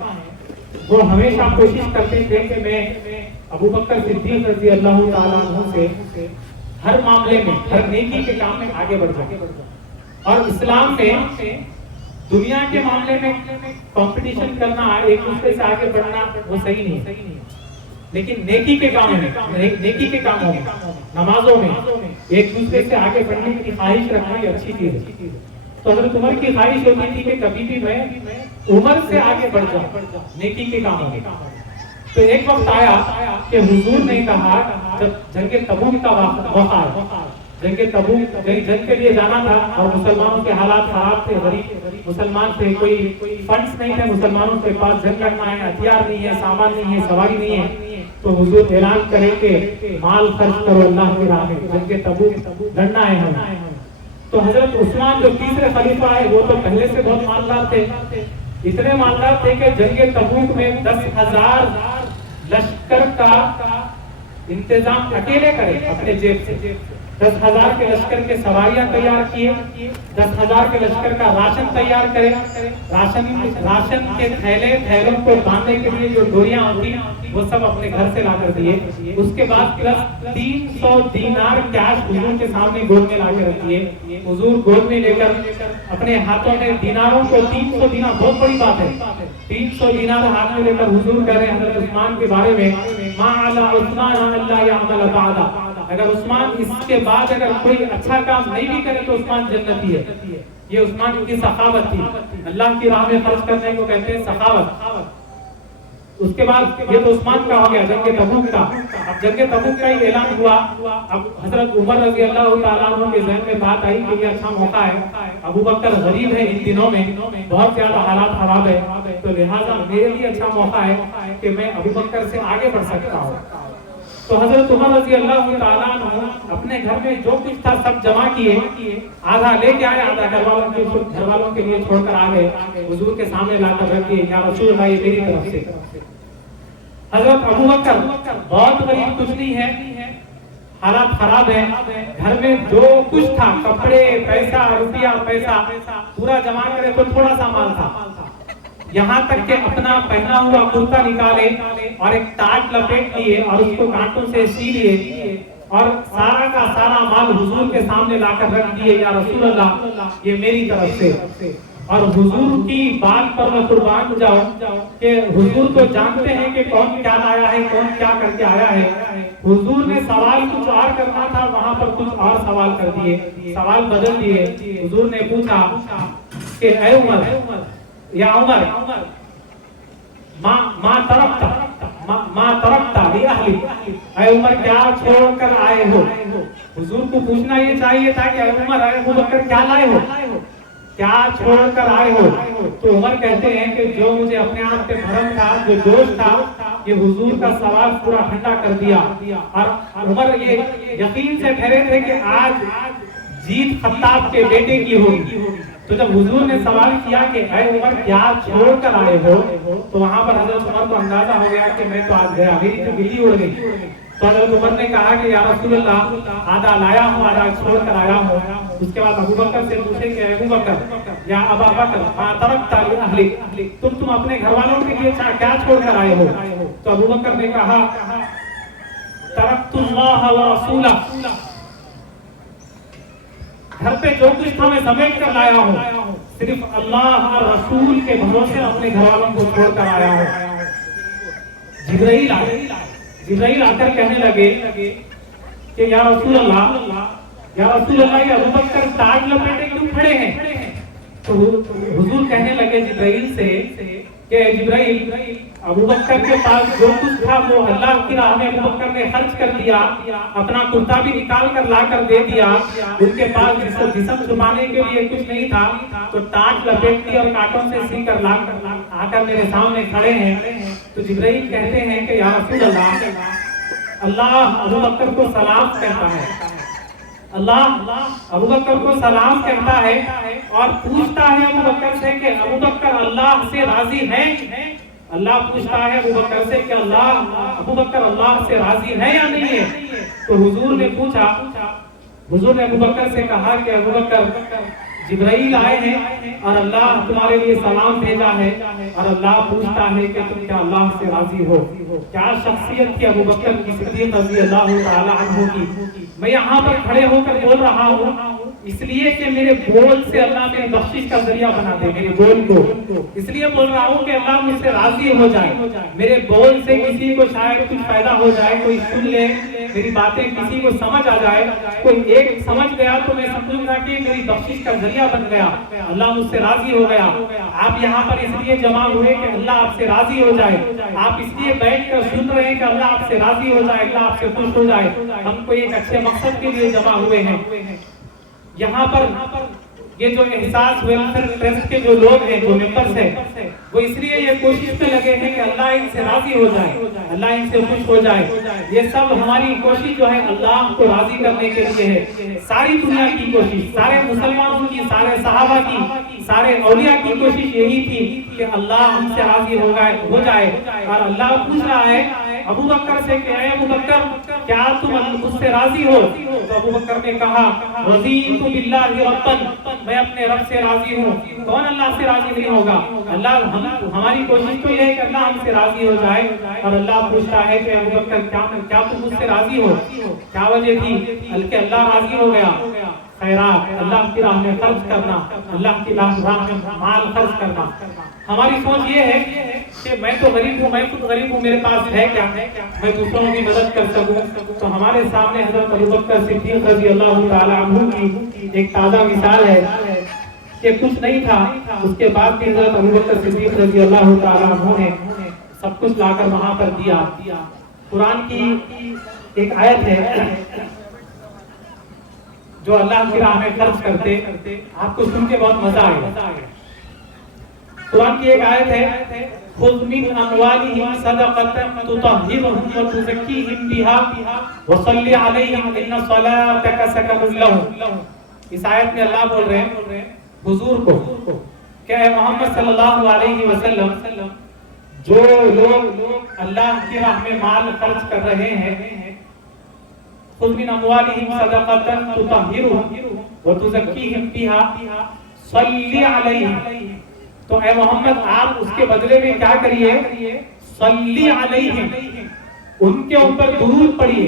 وہ ہمیشہ کوشش کرتے تھے کہ میں ابو بکر صدیق رضی اللہ تعالی عنہ سے ہر معاملے میں، ہر نیکی کے کام میں آگے بڑھ جاؤں. اور اسلام میں دنیا کے معاملے میں کمپٹیشن کرنا، ایک دوسرے سے آگے بڑھنا وہ صحیح نہیں ہے. لیکن نیکی کے کاموں میں، نمازوں میں ایک دوسرے سے آگے بڑھنے کی خواہش رکھنا یہ اچھی چیز ہے. تو حضرت عمر کی خواہش ہوتی تھی کہ کبھی بھی میں عمر سے آگے بڑھ جاؤں نیکی کے کاموں میں. تو ایک وقت آیا کہ حضور نے کہا، جب جنگ تبوک کا موقع ہے، جنگ تبوک جنگ کے لیے جانا تھا اور مسلمانوں کے حالات خراب تھے، غریب مسلمان تھے، کوئی فنڈز نہیں تھے مسلمانوں کے پاس، جنگ لڑنا ہے، ہتھیار نہیں ہے، سامان نہیں ہے، سواری نہیں ہے. تو حضور اعلان کریں کہ مال خرچ کرو اللہ کی راہ میں، جنگ تبوک لڑنا ہے ہمیں. تو حضرت عثمان جو تیسرے خلیفہ ہے وہ تو پہلے سے بہت مالدار تھے، اتنے مالدار تھے کہ جنگ تبوک میں 10,000 لشکر کا انتظام اکیلے کرے اپنے جیب سے. 10,000 کے لشکر کے سواریاں تیار کیے، 10,000 کے لشکر کا راشن تیار کرے، راشن کے تھیلوں کو باندھنے کے لیے جو ڈوریاں ہوتی وہ سب اپنے گھر سے لا کر دیے. اس کے بعد پلس 300 دینار کیش حضور کے سامنے گود میں لا کے رکھ دیے. حضور گود میں لے کر اپنے ہاتھوں میں دیناروں کو 300 دینار، بہت بڑی بات ہے، 300 دینار ہاتھ میں لے کر حضور کہہ رہے ہیں حضرت عثمان کے بارے میں، ما علی عثمان الا یعمل بعد، اگر عثمان اس کے بعد اگر کوئی اچھا کام نہیں بھی کرے تو عثمان جنتی ہے. یہ عثمان کی سخاوت تھی. اللہ کی راہ میں خرچ کرنے کو کہتے ہیں سخاوت. اس کے بعد یہ تو عثمان کا ہو گیا جنگ تبوک کا. اب جنگ تبوک کا ہی اعلان ہوا. اب حضرت عمر رضی اللہ تعالیٰ عنہ کے ذہن میں بات آئی کہ یہ اچھا موقع ہے, ابو بکر غریب ہے ان دنوں میں, بہت زیادہ حالات خراب ہے, تو لہٰذا میرے لیے اچھا موقع ہے کہ میں ابو بکر سے آگے بڑھ سکتا ہوں. تو حضرت عمر رضی اللہ تعالیٰ عنہ اپنے گھر میں جو کچھ تھا سب جمع کیے, آدھا لے کے آئے, آدھا گھر والوں کے لیے چھوڑ کر آ گئے, حضور کے سامنے لا کر رکھ دیے, یا رسول اللہ یہ میری طرف سے. حضرت ابو بکر بہت غریب, کچھ نہیں ہے, حالات خراب ہیں, گھر میں جو کچھ تھا کپڑے پیسہ روپیہ پیسہ پورا جمع کرے تو تھوڑا سا مال تھا. یہاں تک کہ اپنا پہنا ہوا کرتا نکالے اور ایک ٹاٹ لپیٹ لیے اور اس کو کانٹوں سے سی لیے اور سارا کا سارا مال حضور کے سامنے لا کر رکھ دیے, یا رسول اللہ یہ میری طرف سے. اور حضور کی بات پر میں قربان جاؤں کہ حضور تو جانتے ہیں کہ کون کیا لایا ہے, کون کیا کر کے آیا ہے. حضور نے سوال کچھ اور کرنا تھا, وہاں پر کچھ اور سوال کر دیے, سوال بدل دیے. حضور نے پوچھا کہ اے عمر, یا عمر ما ترکتا لأہلی, اے عمر کیا چھوڑ کر آئے ہو. حضور کو پوچھنا یہ چاہیے تھا کہ اے عمر, اے ابو بکر کیا لائے ہو, کیا چھوڑ کر آئے ہو. تو عمر کہتے ہیں کہ جو مجھے اپنے آپ پہ بھرم تھا, جو جوش تھا, یہ حضور کا سوال پورا ٹھنڈا کر دیا. اور عمر یہ یقین سے ٹھہرے تھے کہ آج جیت خطاب کے بیٹے کی ہوگی. تو جب حضور نے سوال کیا کہ اے عمر کیا چھوڑ کر آئے ہو, تو وہاں پر حضرت عمر کو اندازہ ہو گیا کہ میں تو آج گیا, میری تو بلی اڑ گئی. تو حضرت عمر نے کہا کہ یا رسول اللہ آدھا لایا ہوں, آدھا چھوڑ کر آیا ہوں. اس کے بعد ابو بکر سے پوچھے کہ ابو بکر یا ابا بکر ما ترکتا لأہلک, تم اپنے گھر والوں کے لیے کیا چھوڑ کر آئے ہو. تو ابو بکر نے کہا ترکت اللہ ورسولہ, گھر پہ جو کچھ تھا میں سمیٹ کر لایا ہوں, صرف اللہ اور رسول کے بھروسے اپنے گھر والوں کو چھوڑ کر آیا ہوں. جبرائیل آ کر کہنے لگے کہ یا رسول اللہ, یا رسول اللہ, یہ ابو بکر تاج لپیٹے کیوں کھڑے ہیں. تو حضور کہنے لگے جبرائیل سے کہ جبرائیل, ابو بکر کے پاس جو کچھ تھا وہ اللہ کی راہ میں ابو بکر نے خرچ کر دیا, اپنا کرتا بھی نکال کر لا کر دے دیا. ان کے پاس جسم چھپانے کے لیے کچھ نہیں تھا, تو ٹاٹ لپیٹ دی اور کانٹوں سے سی کر لا کر آ کر میرے سامنے کھڑے ہیں. تو جبرائیل کہتے ہیں کہ یا رسول اللہ, اللہ ابو بکر کو سلام کہتا ہے, اللہ ابو بکر کو سلام کہتا ہے اور پوچھتا ہے ابو بکر سے کہ ابو بکر اللہ سے راضی ہے. اللہ پوچھتا ہے ابو بکر سے کہ ابو بکر اللہ سے راضی ہے یا نہیں ہے. تو حضور نے پوچھا, حضور نے ابو بکر سے کہا کہ ابو بکر جبرائیل آئے ہیں اور اللہ تمہارے لیے سلام بھیجا ہے, اور اللہ پوچھتا ہے کہ تم کیا اللہ سے راضی ہو. کیا شخصیت تھی ابو بکر کی صدیق رضی اللہ تعالی عنہ کی. میں یہاں پر کھڑے ہو کر بول رہا ہوں اس لیے کہ میرے بول سے اللہ میری بخشش کا ذریعہ بنا دے, میرے بول کو اس لیے بول رہا ہوں کہ اللہ مجھ سے راضی ہو جائے. میرے بول سے کسی کو شاید کچھ فائدہ ہو جائے, کوئی سن لے میری باتیں, کسی کو سمجھ آ جائے, کوئی ایک سمجھ گیا تو میں سمجھوں گا کہ میری بخشش کا ذریعہ بن گیا, اللہ مجھ سے راضی ہو گیا. آپ یہاں پر اس لیے جمع ہوئے کہ اللہ آپ سے راضی ہو جائے, آپ اس لیے بیٹھ کر سن رہے ہیں کہ اللہ آپ سے راضی ہو جائے, اللہ آپ سے خوش ہو جائے. ہم کو ایک اچھے مقصد کے لیے جمع ہوئے ہیں. یہاں پر یہ جو احساس ویلفیئر ٹرسٹ کے جو لوگ ہیں, جو ممبرز ہیں, وہ اس لیے یہ کوشش پہ لگے ہیں کہ اللہ ان سے راضی ہو جائے, اللہ ان سے خوش ہو جائے. یہ سب ہماری کوشش جو ہے اللہ کو راضی کرنے کے لیے ہے. ساری دنیا کی کوشش, سارے مسلمانوں کی, سارے صحابہ کی, سارے اولیاء کی کوشش یہی تھی کہ اللہ ہم سے راضی ہو جائے. اور اللہ پوچھ رہا ہے ابو بکر سے کہ اے ابو بکر کیا تم مجھ سے راضی ہو. تو ابو بکر نے کہا رضیت باللہ ربا, میں اپنے رب سے راضی ہوں. کون اللہ سے راضی نہیں ہوگا. اللہ ہماری کوشش تو یہ ہے کہ اللہ ہم سے راضی ہو جائے. اور اللہ پوچھتا ہے کہ ابو بکر کیا تم مجھ سے راضی ہو. کیا وجہ تھی کہ اللہ راضی ہو گیا. خیرات, اللہ کی راہ میں خرچ کرنا, اللہ کی راہ میں مال خرچ کرنا. ہماری سوچ یہ ہے کہ میں تو غریب ہوں، میں خود غریب ہوں، میرے پاس ہے کیا میں دوسروں کی مدد کر سکوں. تو ہمارے سامنے حضرت ابوبکر صدیق رضی اللہ تعالی عنہ کی ایک تازہ مثال ہے کہ کچھ نہیں تھا، اس کے بعد بھی حضرت ابوبکر صدیق رضی اللہ تعالی عنہ نے سب کچھ لا کر وہاں پر دیا. قرآن کی ایک آیت ہے جو اللہ کی راہ میں خرچ کرتے، آپ کو سن کے بہت مزہ آئے گا. قرآن کی ایک آیت ہے خذ من اموالہم صدقۃ تطہرہم وتزکیہم بہا وصلی علیہم ان صلاتک سکن لہم. اس آیت میں اللہ بول رہے ہیں حضور کو کہ اے محمد صلی اللہ علیہ وسلم، جو لوگ اللہ کی راہ میں مال خرچ کر رہے ہیں، خذ من اموالہم صدقۃ تطہرہم وتزکیہم بہا صلی علیہم. تو اے محمد آپ اس کے بدلے میں کیا کریے؟ صلی علیہم، ان کے اوپر درود پڑھیے.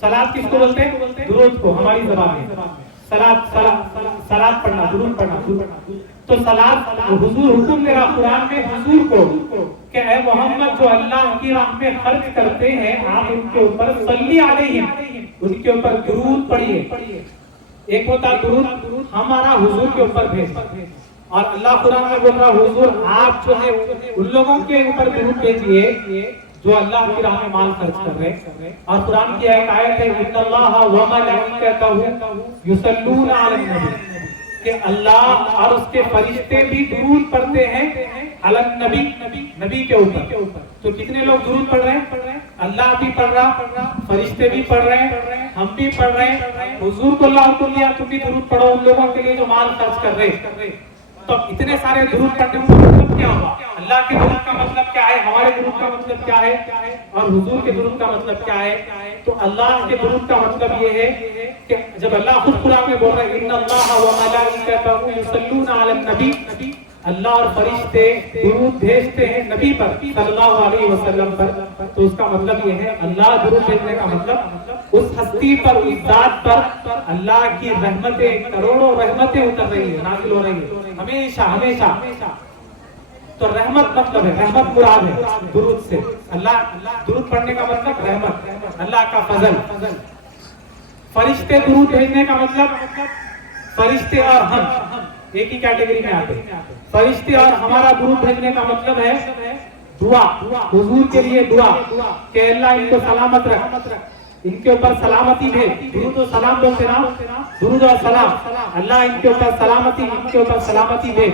صلاۃ کس کو بولتے ہیں؟ درود کو ہماری زبان میں صلاۃ پڑھنا، درود پڑھنا. تو صلاۃ حضور حکم دے رہا قرآن میں حضور کو کہ اے محمد جو اللہ کی راہ میں خرچ کرتے ہیں آپ ان کے اوپر صلی علیہم، ان کے اوپر درود پڑھیے. ایک ہوتا درود ہمارا حضور کے اوپر بھیجنا، اور اللہ قرآن میں بول رہا حضور آپ جو ہے ان لوگوں کے اوپر درود بھیجیے جو اللہ کی راہ میں مال خرچ کر رہے ہیں. اور قرآن کی ایک آیت ہے ان اللہ وملائکتہ یصلون علی النبی، کہ اللہ اور اس کے فرشتے بھی درود پڑھتے ہیں علی النبی، نبی کے اوپر. تو کتنے لوگ درود پڑھ رہے ہیں؟ اللہ بھی پڑھ رہا، فرشتے بھی پڑھ رہے ہیں، ہم بھی پڑھ رہے ہیں. حضور کو اللہ حکم دیا تم بھی درود پڑھو ان لوگوں کے لیے جو مال خرچ کر رہے ہیں. تو اتنے سارے درود پڑھنے کا مطلب کیا ہوا؟ اللہ کے درود کا مطلب کیا ہے، ہمارے درود کا مطلب کیا ہے، اور حضور کے درود کا مطلب کیا ہے؟ تو اللہ کے درود کا مطلب یہ ہے کہ جب اللہ خود قرآن میں بول رہا ہے ان اللہ وملائکتہ یصلون علی النبی، اللہ اور فرشتے درود بھیجتے ہیں نبی پر صلی اللہ علیہ وسلم پر. تو اس کا مطلب یہ ہے اللہ درود بھیجنے کا مطلب اس ہستی پر، اس ذات پر اللہ کی رحمتیں، کروڑوں رحمتیں اتر رہی ہیں، نازل ہو رہی ہیں ہمیشہ. تو رحمت مطلب ہے، رحمت مراد ہے درود سے. اللہ درود پڑھنے کا مطلب رحمت، اللہ کا فضل. فرشتے درود بھیجنے کا مطلب فرشتے اور ہم ایک ہی کیٹیگری میں آتے ہیں. فرشتے اور ہمارا درود بھیجنے کا مطلب ہے دعا، حضور کے لیے دعا کہ اللہ ان کو سلامت رکھ، ان کے اوپر سلامتی بھیج. درود و سلام بولتے نا، درود و سلام، اللہ ان کے اوپر سلامتی بھیج.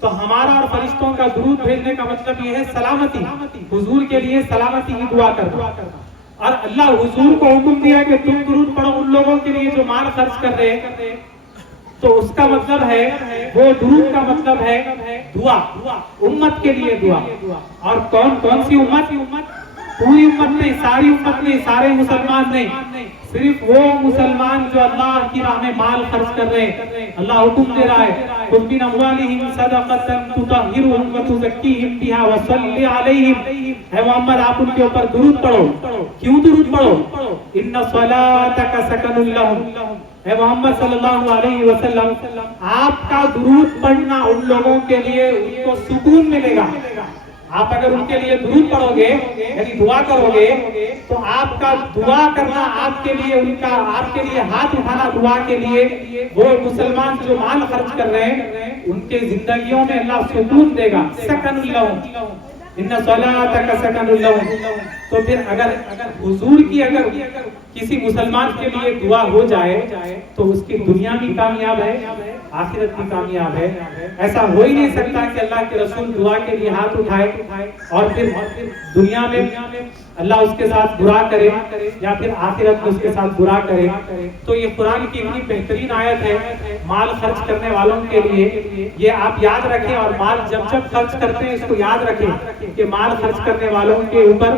تو ہمارا اور فرشتوں کا درود بھیجنے کا مطلب یہ ہے سلامتی، حضور کے لیے سلامتی کی دعا کرنا. اور اللہ حضور کو حکم دیا کہ تم درود پڑھو ان لوگوں کے لیے جو مال خرچ کر رہے ہیں. تو اس کا مطلب ہے، وہ درود کا مطلب ہے دعا، امت کے لیے دعا. اور کون سی امت؟ پوری امت نہیں، ساری امت نہیں، سارے مسلمان نہیں، صرف وہ مسلمان جو اللہ کی راہ میں مال خرچ کر رہے ہیں. اللہ حکم دے رہا ہے خذ من اموالہم صدقۃ تطہرہم وتزکیہم بہا وصلی علیہم. اے محمد آپ ان کے اوپر درود پڑھو. کیوں درود پڑھو؟ ان صلاتک سکن لہم. اے محمد صلی اللہ علیہ وسلم آپ کا درود پڑھنا ان لوگوں کے لیے ان کو سکون ملے گا. آپ اگر ان کے لیے درود پڑھو گے یعنی دعا کرو گے تو آپ کا دعا کرنا آپ کے لیے، ان کا آپ کے لیے ہاتھ اٹھانا دعا کے لیے، وہ مسلمان جو مال خرچ کر رہے ہیں ان کے زندگیوں میں اللہ سکون دے گا. سکن لہم ان صلاتک سکن لہم. تو پھر اگر حضور کی اگر کسی مسلمان کے لیے دعا ہو جائے تو اس کی دنیا بھی کامیاب ہے، آخرت بھی کامیاب ہے. ایسا ہو ہی نہیں سکتا کہ اللہ کے رسول دعا کے لیے ہاتھ اٹھائے اور پھر دنیا میں اللہ اس کے ساتھ برا کرے یا پھر آخرت میں اس کے ساتھ برا کرے. تو یہ قرآن کی اتنی بہترین آیت ہے مال خرچ کرنے والوں کے لیے. یہ آپ یاد رکھیں، اور مال جب خرچ کرتے ہیں اس کو یاد رکھیں کہ مال خرچ کرنے والوں کے اوپر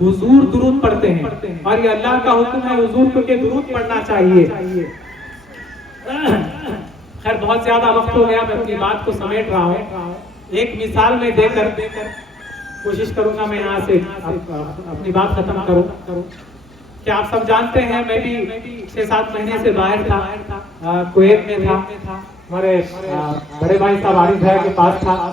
حضور درود پڑھتے ہیں، اور یہ اللہ کا حکم ہے حضور کو کہ درود پڑھنا چاہیے. خیر بہت زیادہ وقت ہو گیا، میں اپنی بات کو سمیٹ رہا ہوں. ایک مثال میں دے کر کوشش کروں گا میں یہاں سے اپنی بات ختم کروں. کہ آپ سب جانتے ہیں میں بھی 6-7 مہینے سے باہر تھا، کویت میں تھا. ہمارے بڑے بھائی صاحب عارف بھائی کے پاس تھا.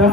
10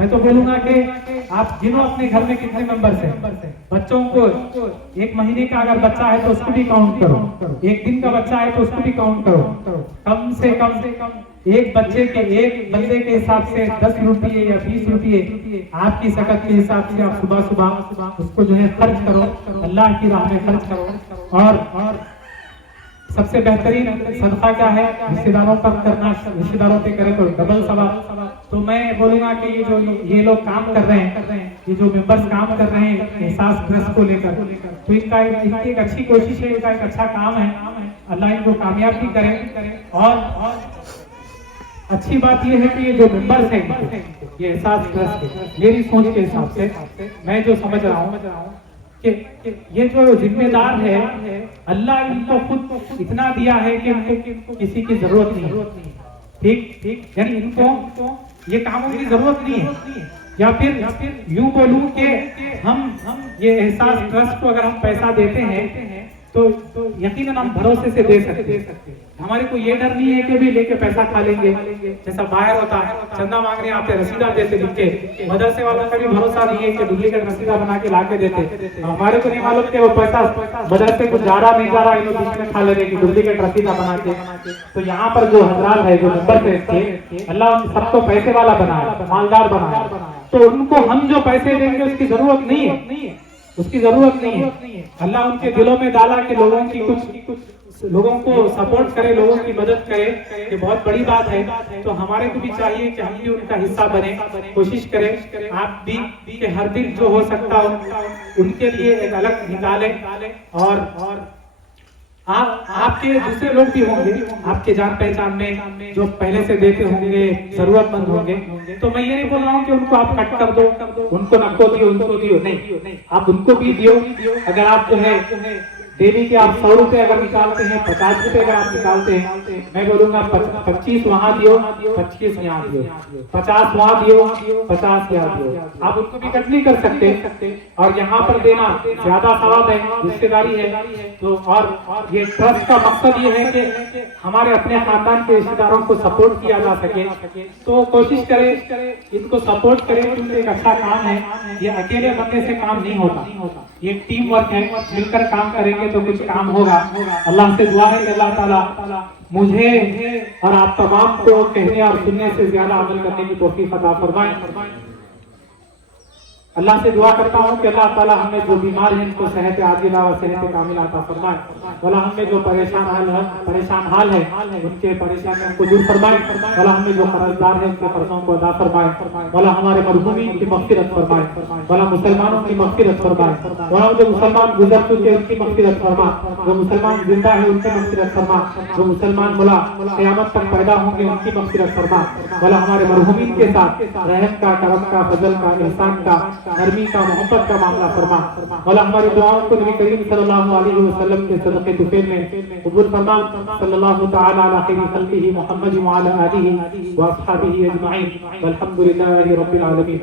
میں تو بولوں گا کہ آپ گنو اپنے گھر میں کتنے ممبرس ہیں. بچوں کو ایک مہینے کا اگر بچہ ہے تو اس کو بھی کاؤنٹ کرو, ایک دن کا بچہ ہے تو اس کو بھی کاؤنٹ کرو. کم سے کم ایک بچے کے ایک بندے کے حساب سے 10 روپیے یا 20 روپیے آپ کی سکت کے حساب سے آپ صبح صبح اس کو جو ہے خرچ کرو, اللہ کی راہ میں خرچ کرو. اور سب سے بہترین صدقہ کیا ہے؟ رشتے داروں پر کرنا. رشتے داروں پہ کرے تو ڈبل ثواب. تو میں بولوں گا کہ یہ لوگ کام کر رہے ہیں, یہ جو ممبرس کام کر رہے ہیں احساس ٹرسٹ کو لے کر, تو ان کی ایک اچھی کوشش ہے, ان کا ایک اچھا کام ہے. اللہ ان کو کامیاب بھی کرے. اور اچھی بات یہ ہے کہ یہ جو ممبرس ہیں یہ احساس ٹرسٹ ہے, میری سوچ کے حساب سے میں جو سمجھ رہا ہوں کہ یہ جو ذمہ دار ہے اللہ ان کو خود اتنا دیا ہے کہ ان کو کسی کی ضرورت نہیں ہے. ٹھیک, یعنی ان کو یہ کاموں کی ضرورت نہیں ہے. یا پھر یوں بولوں کہ ہم یہ احساس ٹرسٹ کو اگر ہم پیسہ دیتے ہیں تو یقیناً ہم بھروسے سے دے سکتے ہیں. ہمارے کو یہ ڈر نہیں ہے کہ بھی لے کے پیسہ کھا لیں گے. جیسا باہر ہوتا ہے چندہ مانگنے آتے رسیدہ دیتے لکھ کے, مدرسے والوں کا بھی بھروسہ نہیں ہے کہ ڈپلیکیٹ رسیدہ بنا کے لا کے دیتے. ہمارے کو نہیں معلوم کہ وہ پیسہ مدرسے کو جا رہا نہیں جا رہا, انہوں بیچ میں کھا لے گی ڈپلیکیٹ رسیدہ بنا کے. تو یہاں پر جو حضرات ہے جو ممبر تھے اللہ ان سب کو پیسے والا بنایا, مالدار بنایا. تو ان کو ہم جو پیسے دیں گے اس کی ضرورت نہیں ہے, اس کی ضرورت نہیں ہے. اللہ ان کے دلوں میں ڈالا کہ لوگوں کی کچھ لوگوں کو سپورٹ کرے, لوگوں کی مدد کرے, یہ بہت بڑی بات ہے. تو ہمارے کو بھی چاہیے کہ ہم بھی ان کا حصہ بنے, کوشش کریں. آپ بھی کہ ہر دن جو ہو سکتا ہو ان کے لیے ایک الگ نکالیں. اور آپ کے دوسرے لوگ بھی ہوں گے آپ کے جان پہچان میں جو پہلے سے دیتے ہوں گے, ضرورت مند ہوں گے. تو میں یہ نہیں بول رہا ہوں کہ ان کو آپ کٹ کر دو, ان کو نہ کو دیو, ان کو دیو, نہیں, آپ ان کو بھی دیو. اگر آپ جو ہے ڈیلی کے آپ 100 روپے اگر نکالتے ہیں, 50 روپے اگر آپ نکالتے ہیں, میں بولوں گا 25 وہاں دیو, 25 یہاں دیو, 50 وہاں دیو, 50 یہاں دیو. آپ ان کو بھی کٹ نہیں کر سکتے. اور یہاں پر دینا زیادہ ثواب ہے, رشتے داری ہے. تو اور یہ ٹرسٹ کا مقصد یہ ہے کہ ہمارے اپنے خاندان کے رشتے داروں کو سپورٹ کیا جا سکے. تو کوشش کرے ان کو سپورٹ کرے, کیونکہ ایک اچھا کام ہے. یہ اکیلے بندے سے کام نہیں ہوتا, یہ ٹیم ورک ہے. مل کر کام کریں گے تو کچھ کام ہوگا. اللہ سے دعا ہے کہ اللہ تعالیٰ مجھے اور آپ تمام کو کہنے اور سننے سے زیادہ عمل کرنے کی توفیق عطا فرمائے. اللہ سے دعا کرتا ہوں کہ اللہ تعالیٰ ہمیں جو بیمار ہیں ان کو صحت عاجلہ اور صحت کاملہ عطا فرمائے. مولا ہمیں جو پریشان حال ہے ان کے پریشانیوں کو دور فرمائے. مولا ہمیں جو قرض دار ہے ان کے قرضوں کو ادا فرمائے. مولا ہمارے مرحومین کی مغفرت فرمائے. مولا مسلمانوں کی مغفرت فرمائے. مولا جو مسلمان گزر چکے ان کی مغفرت فرما, جو مسلمان زندہ ہے ان کی مغفرت فرما, جو مسلمان مولا قیامت تک پیدا ہوں گے ان کی مغفرت فرما. مولا ہمارے مرحومین کے ساتھ رحم کا, کرم کا, فضل کا, احسان کا, نرمی کا, محبت کا معاملہ فرما. مولا ہماری دعاؤں کو نبی کریم صلی اللہ علیہ وسلم کے صدقے طفیل میں قبول فرما. صلی اللہ تعالی علی خیر خلقہ محمد وعلی آلہ واصحابہ اجمعین والحمد للہ رب العالمین.